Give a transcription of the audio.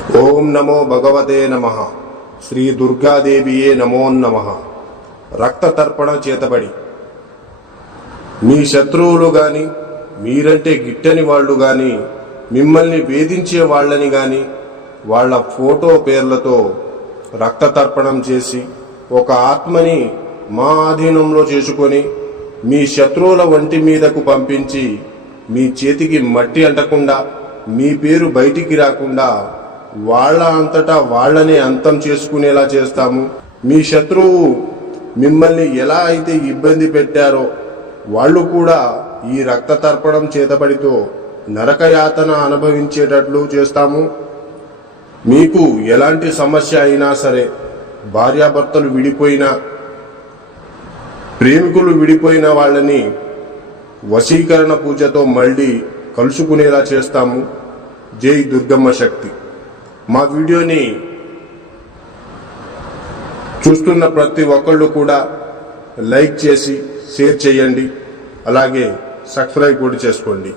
ఓం నమో భగవతే నమః. శ్రీ దుర్గాదేవియే నమో నమః. రక్త తర్పణ చేతబడి మీ శత్రువులు గాని, మీరంటే గిట్టని వాళ్ళు గాని, మిమ్మల్ని వేధించే వాళ్ళని గాని వాళ్ళ ఫోటో పేర్లతో రక్త తర్పణం చేసి ఒక ఆత్మని మా ఆధీనంలో చేసుకొని మీ శత్రువుల వంటి మీదకు పంపించి మీ చేతికి మట్టి అంటకుండా, మీ పేరు బయటికి రాకుండా వాళ్ళ అంతటా వాళ్ళనే అంతం చేసుకునేలా చేస్తాము. మీ శత్రువు మిమ్మల్ని ఎలా అయితే ఇబ్బంది పెట్టారో వాళ్ళు కూడా ఈ రక్త తర్పణం చేతబడితో నరకయాతన అనుభవించేటట్లు చేస్తాము. మీకు ఎలాంటి సమస్య అయినా సరే, భార్యాభర్తలు విడిపోయినా, ప్రేమికులు విడిపోయిన వాళ్ళని వశీకరణ పూజతో మళ్ళీ కలుసుకునేలా చేస్తాము. జై దుర్గమ్మ శక్తి. మా వీడియోని చూస్తున్న ప్రతి ఒక్కళ్ళు కూడా లైక్ చేసి షేర్ చేయండి, అలాగే సబ్స్క్రైబ్ కూడా చేసుకోండి.